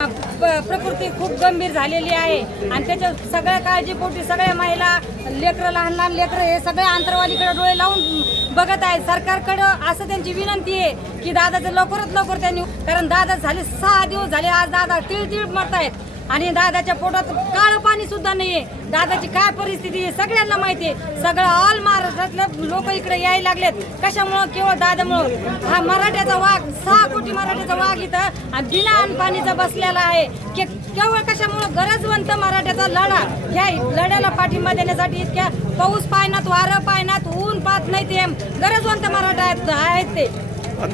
प- प्रकृती खूप गंभीर झालेली आहे. आणि त्याच्या सगळ्या काळजीपोटी सगळ्या महिला लेकरं लहान लहान लेकरं हे सगळ्या आंतरवालीकडे डोळे लावून बघत आहेत. सरकारकडं असं त्यांची विनंती आहे की दादाचं लवकरात लवकर त्यांनी कारण दादा झाले सहा दिवस झाले आज दादा तिळ तिळ आहेत आणि दादाच्या पोटात काळं पाणी सुद्धा नाहीये. दादाची काय परिस्थिती आहे सगळ्यांना माहिती आहे सगळं ऑल महाराष्ट्रातले लोक इकडे यायला लागलेत. कशामुळं? केवळ दादामुळं. हा मराठ्याचा वाघ सहा कोटी मराठ्याचा वाघ इथं बिना पाणीचा बसलेला आहे. के केवळ कशामुळं गरजवंत मराठ्याचा लढा? ह्या लढ्याला पाठिंबा देण्यासाठी इतक्या पाऊस पायनात वारं पायनात ऊन पाहत नाही ते गरजवंत मराठा आहेत ते.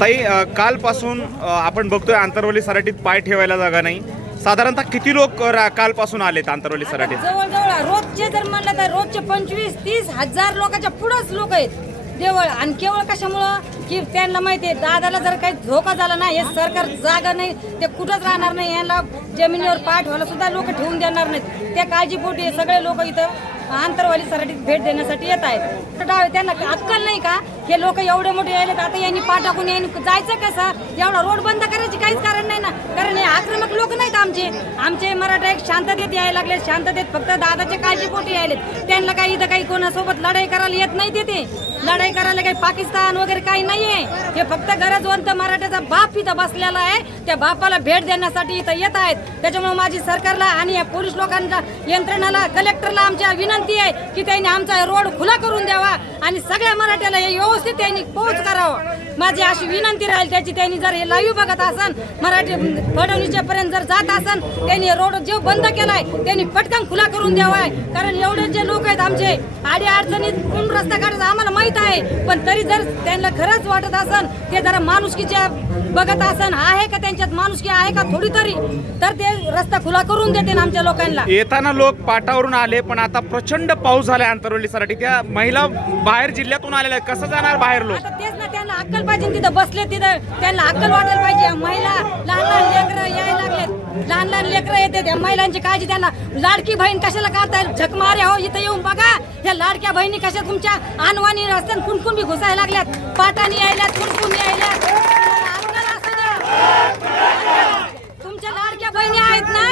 ताई कालपासून आपण बघतोय आंतरवली सराटीत पाय ठेवायला जागा नाही. साधारणतः किती लोक रा- कालपासून आलेत आंतरवली सराटीत? जवळजवळ रोजचे जर म्हणलं तर रोजचे पंचवीस तीस हजार लोकांच्या पुढंच लोक आहेत. देवळ आणि केवळ कशामुळं? की त्यांना माहिती आहे दादाला जर काही धोका झाला ना हे सरकार जागा नाही ते कुठंच राहणार नाही यांना जमिनीवर पाठ व्हायला सुद्धा लोक ठेवून देणार नाहीत. त्या काळजीपोटी हे सगळे लोक इथं आंतरवाली सराटीत भेट देण्यासाठी येत आहेत. तर डावे त्यांना अक्कल नाही का? हे लोक एवढे मोठे यायलेत आता यांनी पाठाकून यांनी जायचं कसं? एवढा रोड बंद करायची काहीच कारण नाही ना कारण हे आक्रमक लोक नाहीत आमचे. आमचे मराठा एक शांततेत यायला लागले शांततेत फक्त दादाचे काळजी पोटी यायलेत. त्यांना काही इथं काही कोणासोबत लढाई करायला येत नाही तिथे लढाई करायला काही पाकिस्तान वगैरे काही नाहीये. हे फक्त गरजवंत मराठ्याचा बाप इथं बसलेला आहे. त्या बापाला भेट देण्यासाठी इथं येत आहेत. त्याच्यामुळे माझी सरकारला आणि या पोलीस लोकांच्या यंत्रणाला कलेक्टरला आमच्या विनंती आहे की त्यांनी आमचा रोड खुला करून द्यावा आणि सगळ्या मराठ्याला हे व्यवस्थित त्यांनी पोहोच करावं. माझी अशी विनंती राहील त्याची त्यांनी जर हे लाईव्ह बघत असन मराठी फडणवीसच्या पर्यंत जर जात असन त्यांनी रोड जो बंद केलाय त्यांनी पटकन खुला करून द्यावा कारण एवढे जे लोक आहेत आमचे आडी अडचणीत कोण रस्ता काढायचा आम्हाला माहीत आहे. पण तरी जर त्यांना खरंच वाटत असन ते जरा माणुसकीच्या बघत असन आहे का त्यांच्यात माणुसकी आहे का थोडी तरी तर ते रस्ता खुला करून देते आमच्या लोकांना. येताना लोक पाटावरून आले पण आता प्रचंड पाऊस झालाय आंतरवली सराटी त्या महिला बाहेर जिल्ह्यातून आलेल्या कसं जाणार बाहेर लोक? आता अक्कल पाहिजे तिथं बसले तिथं त्यांना अक्कल वाटायला पाहिजे. महिला लहान लहान लेकरं यायला लागलेत. लहान लहान लेकरं येते त्या महिलांची काळजी त्यांना. लाडकी बहीण कशाला काढताय? झक मारे हो इथं येऊन बघा. या लाडक्या बहिणी कशा तुमच्या अनवाणी रस्त्यात कुणकुण बी घुसायला लागल्यात. पाटानी यायल्यात कुणकुण यायल्यात. द्या. तुमच्या लाडक्या बहिणी आहेत ना?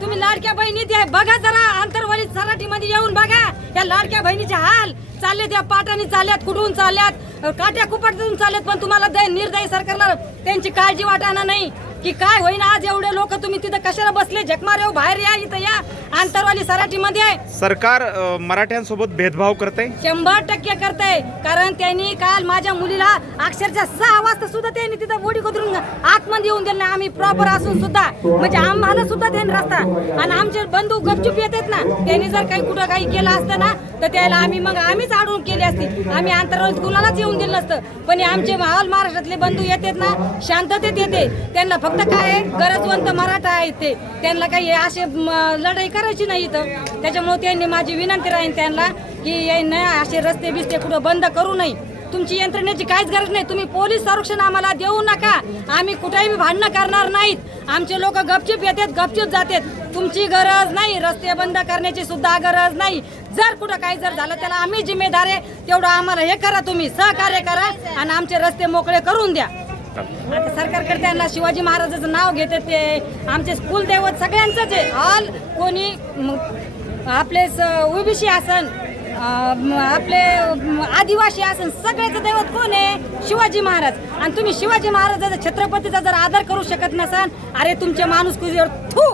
तुम्ही लाडक्या बहिणी ते बघा जरा. आंतरवली सराठी मध्ये येऊन बघा. या लाडक्या बहिणीचे हाल. चालले त्या पाटानी चालल्यात कुठून चालल्यात? काट्या कुपाट देऊन चालत पण तुम्हाला निर्दयी सरकारला त्यांची काळजी वाटाना नाही. की काय होईना आज एवढे लोक तुम्ही तिथं कशाला बसले? झकमार हो, बाहेर या इथं या. आंतरवाली सराठी मध्ये सरकार अ, मराठ्यांसोबत भेदभाव करते शंभर टक्के करताय. कारण त्यांनी काल माझ्या मुलीला अक्षरशः सहा वाजता सुद्धा त्यांनी तिथं बोडी कोदरून आतमध्ये येऊन दिलं. नाही आम्ही प्रॉपर असून सुद्धा. म्हणजे आम्हाला सुद्धा त्यांनी रस्ता. आणि आमचे बंधू गपचूप येतात ना. त्यांनी जर काही कुठं काही केलं असतं ना तर त्याला आम्ही मग आम्हीच अडवून केली असती. आम्ही आंतरराष्ट्रीय कुणालाच येऊन दिलं नसतं. पण हे आमचे ऑल महाराष्ट्रातले बंधू येतात ना शांततेत येते. त्यांना फक्त काय आहे, गरजवंत मराठा आहेत ते. त्यांना काही असे म, लढाई करायची नाही इथं. त्याच्यामुळे त्यांनी माझी विनंती राहील त्यांना की यांना असे रस्ते बिस्ते कुठं बंद करू नये. तुमची यंत्रणेची काहीच गरज नाही. तुम्ही पोलीस संरक्षण आम्हाला देऊ नका. आम्ही कुठेही भांडणं करणार नाहीत. आमचे लोक गपचूप येतात गपचूप जातात. तुमची गरज नाही. रस्ते बंद करण्याची सुद्धा गरज नाही. जर कुठं काही जर झालं त्याला आम्ही जिम्मेदार आहे. तेवढं आम्हाला हे करा तुम्ही. सहकार्य करा आणि आमचे रस्ते मोकळे करून द्या. आता सरकारकडे त्यांना शिवाजी महाराजाचं नाव घेते ते. आमचे कुलदैवत सगळ्यांचंच आहे. ऑल कोणी आपले ओबीसी आसन आपले आदिवासी आसन सगळ्याचं दैवत कोण आहे? शिवाजी महाराज. आणि तुम्ही शिवाजी महाराजाचा छत्रपतीचा जर आदर करू शकत नसाल अरे तुमच्या माणूस थू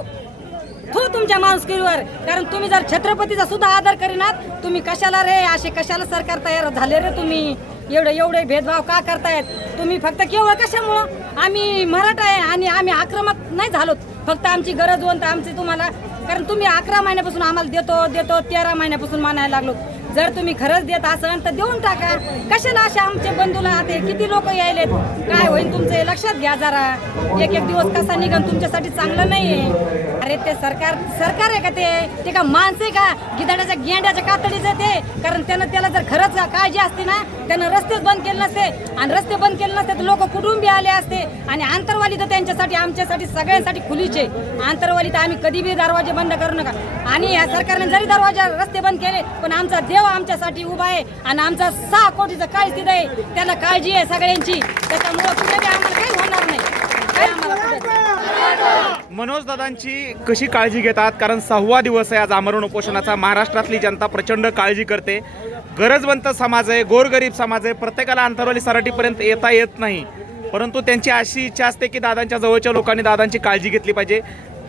थू तुमच्या माणुसकीवर. कारण तुम्ही जर छत्रपतीचा सुद्धा आदर करीनात तुम्ही कशाला रे? असे कशाला सरकार तयार झाले रे तुम्ही? एवढे एवढे भेदभाव का करतायत? तुम्ही फक्त केवळ कशामुळं? आम्ही मराठा आहे आणि आम्ही आक्रमक नाही झालो फक्त आमची गरज होऊन आमची तुम्हाला कारण तुम्ही अकरा महिन्यापासून आम्हाला देतो देतो तेरा महिन्यापासून मानायला लागलो. जर तुम्ही खरंच देत असाल तर देऊन टाका. कशाला असे आमचे बंधूला ते किती लोक यायलेत? काय होईल तुमचं? लक्षात घ्या जरा. एक एक दिवस कसा निघन? तुमच्यासाठी चांगलं नाही आहे अरे ते सरकार सरकार आहे का ते? ते का माणसं आहे का? गिधाड्याच्या गेंड्याच्या कातडीचं ते? कारण त्यानं त्याला जर खरंच काळजी असते ना त्यानं रस्तेच बंद केले नसते. आणि रस्ते बंद केले नसते तर लोक कुटुंबी आले असते? आणि आंतरवाली तर त्यांच्यासाठी आमच्यासाठी सगळ्यांसाठी खुलीचे आंतरवाली तर आम्ही कधी बी दरवाजे बंद करू नका. आणि या सरकारने जरी दरवाजा रस्ते बंद केले पण आमचा देव आमच्यासाठी उभा आहे. आणि आमचा सहा कोटीचा काळजी तिथं आहे. त्याला काळजी आहे सगळ्यांची. त्याच्यामुळं कुठे आम्हाला काही होणार नाही. काय आम्हाला मनोज दादांची कशी काळजी घेतात? कारण सहावा दिवस आहे आज आमरण उपोषणाचा. महाराष्ट्रातली जनता प्रचंड काळजी करते. गरजवंत समाज आहे गोरगरीब समाज आहे. प्रत्येकाला अंतरवाली सराटीपर्यंत येता येत नाही. परंतु त्यांची अशी इच्छा असते की दादांच्या जवळच्या लोकांनी दादांची काळजी घेतली पाहिजे.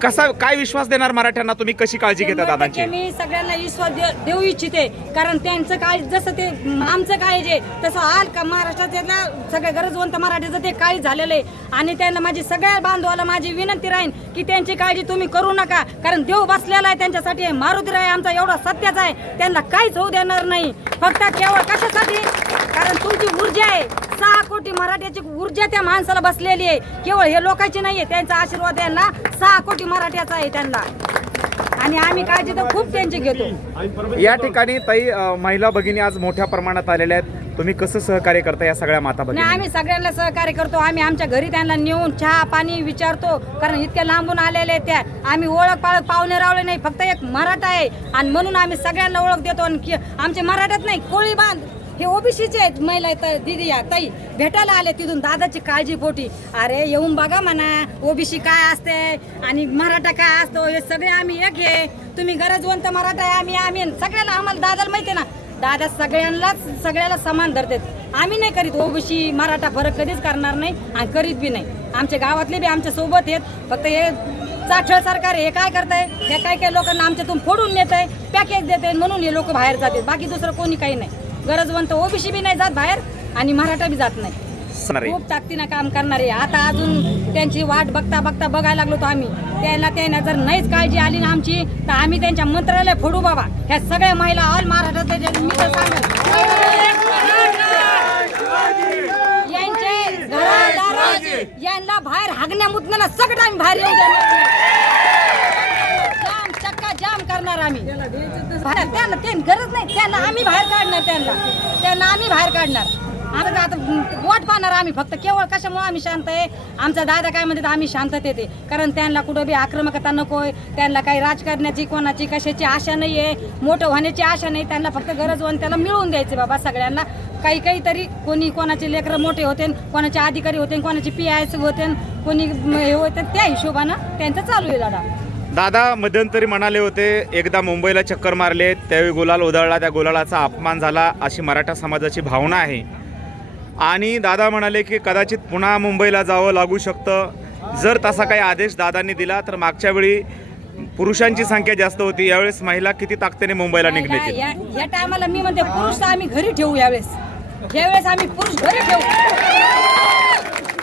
कसा काय विश्वास देणार मराठ्यांना? तुम्ही कशी काळजी घेता शंभर दादांची? मी सगळ्यांना विश्वास दे- देऊ इच्छिते कारण त्यांचं काय जसं ते आमचं काय जे तसं आल का महाराष्ट्रातल्या सगळ्या गरजवंत मराठीचं ते काळी झालेलं आहे. आणि त्यांना माझी सगळ्या बांधवाला माझी विनंती राहील की त्यांची काळजी तुम्ही करू नका कारण देव बसलेला आहे त्यांच्यासाठी मारुती आहे आमचा एवढा सत्याच आहे त्यांना काहीच होऊ देणार नाही. फक्त केवळ कशासाठी? कारण तुमची ऊर्जा आहे. सहा कोटी मराठ्याची ऊर्जा त्या माणसाला बसलेली आहे. केवळ हे लोकांची नाहीये त्यांचा आशीर्वाद यांना सहा कोटी मराठ्याचा आहे त्यांना. आणि आम्ही काळजी तर खूप त्यांची घेतो. या ठिकाणी ताई अ, महिला भगिनी आज मोठ्या प्रमाणात आलेल्या आहेत. तुम्ही कसं सहकार्य करता या सगळ्या माता नाही भगिनी आम्ही सगळ्यांना सहकार्य करतो. आम्ही आमच्या घरी त्यांना नेऊन चहा पाणी विचारतो. कारण इतक्या लांबून आलेले आहेत त्या. आम्ही ओळख पाळख पाहुणे रावले नाही. फक्त एक मराठा आहे. आणि म्हणून आम्ही सगळ्यांना ओळख देतो. आणि की- आमचे मराठ्यात नाही कोळी बांध. हे ओबीसीचे आहेत. महिला दिदी या ताई भेटायला आले तिथून दादाची काळजी पोटी अरे येऊन बघा म्हणा ओबीसी काय असते आणि मराठा काय असतो हे सगळे आम्ही एक हे तुम्ही गरजवंत मराठा आहे आम्ही आम्ही. सगळ्याला आम्हाला दादाला माहिती आहे ना दादा सगळ्यांनाच सगळ्याला समान धरतात आम्ही नाही करीत ओबीसी मराठा फरक कधीच करणार नाही आणि करीत बी नाही. आमच्या गावातले बी आमच्यासोबत आहेत. फक्त हे चाठळ सरकार हे काय करताय? हे काय काय लोकांना आमच्यातून फोडून नेत आहे पॅकेज देत आहे म्हणून हे लोक बाहेर जातात. बाकी दुसरं कोणी काही नाही. गरजवंत ओबीसी बी नाही जात बाहेर आणि मराठा बी जात नाही. खूप ताकदीनं काम करणारे. आता अजून त्यांची वाट बघता बघता बघायला लागलो तो आम्ही. त्याला त्यांना जर नाहीच काळजी आली ना आमची तर आम्ही त्यांच्या मंत्रालय फोडू बाबा. ह्या सगळ्या महिला ऑल महाराष्ट्रात मी तर सांगत यांचे घरादार यांना बाहेर हागण्या मुतण्याला सगळं आम्ही बाहेर येऊन देणार जाम चक्का जाम करणार आम्ही. त्यांना ते गरज नाही. त्यांना आम्ही बाहेर काढणार त्यांना. त्यांना आम्ही बाहेर काढणार. आता आता वोट पाहणार आम्ही. फक्त केवळ कशामुळे आम्ही शांत आहे? आमचा दादा काय म्हणतात आम्ही शांततेत येते कारण त्यांना कुठं बी आक्रमकता नकोय त्यांना काही राजकारण्याची कोणाची कशाची आशा नाही आहे. मोठं होण्याची आशा नाही. त्यांना फक्त गरज होऊन त्याला मिळवून द्यायचे बाबा सगळ्यांना. काही काहीतरी कोणी कोणाचे लेकरं मोठे होते कोणाचे अधिकारी होते कोणाचे पी आय होते कोणी हे होते त्या हिशोबानं त्यांचं चालू आहे दादा दादा मध्यंतरी म्हणाले होते एकदा मुंबईला चक्कर मारले त्यावेळी गुलाल उधळला त्या गुलालाचा अपमान झाला अशी मराठा समाजाची भावना आहे. आणि दादा म्हणाले की कदाचित पुन्हा मुंबईला जावं लागू शकतं. जर तसा काही आदेश दादांनी दिला तर मागच्या वेळी पुरुषांची संख्या जास्त होती. यावेळेस महिला किती ताकदीने मुंबईला निघण्याची या टायमाला मी म्हणते पुरुष आम्ही घरी ठेवू यावेळेस. यावेळेस आम्ही पुरुष घरी ठेवू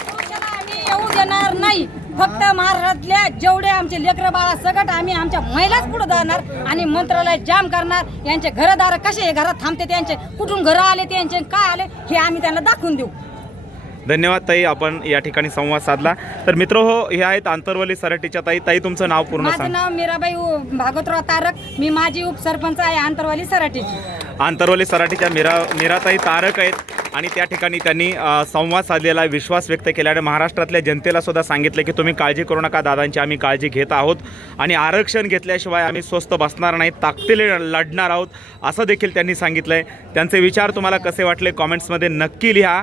पुरुषाला आम्ही येऊ देणार नाही फक्त महाराष्ट्रातल्या जेवढे आमचे लेकरं बाळा सगट आम्ही आमच्या महिलाच पुढे जाणार आणि मंत्रालय जाम करणार. यांचे घरदार कसे घरात थांबते त्यांचे कुठून घरं आले त्यांचे काय आले हे आम्ही त्यांना दाखवून देऊ. धन्यवाद ताई आपण या ठिकाणी संवाद साधला. तर मित्र हो हे आहेत आंतरवली सराटीच्या ताई. ताई तुमचं नाव पूर्ण माझं सांग. नाव मीराबाई उ- भागवतराव तारक. मी माझी उपसरपंच आहे आंतरवाली सराटीची. आंतरवली सराटीच्या मीरा मीराताई तारक आहेत. आणि त्या ठिकाणी त्यांनी अ, संवाद साधलेला आहे, विश्वास व्यक्त केला आणि महाराष्ट्रातल्या जनतेला सुद्धा सांगितलं की तुम्ही काळजी करू नका दादांची आम्ही काळजी घेत आहोत. आणि आरक्षण घेतल्याशिवाय आम्ही स्वस्त बसणार नाही ताकदीने लढणार आहोत असं देखील त्यांनी सांगितलं आहे त्यांचे विचार तुम्हाला कसे वाटले? कॉमेंट्समध्ये नक्की लिहा.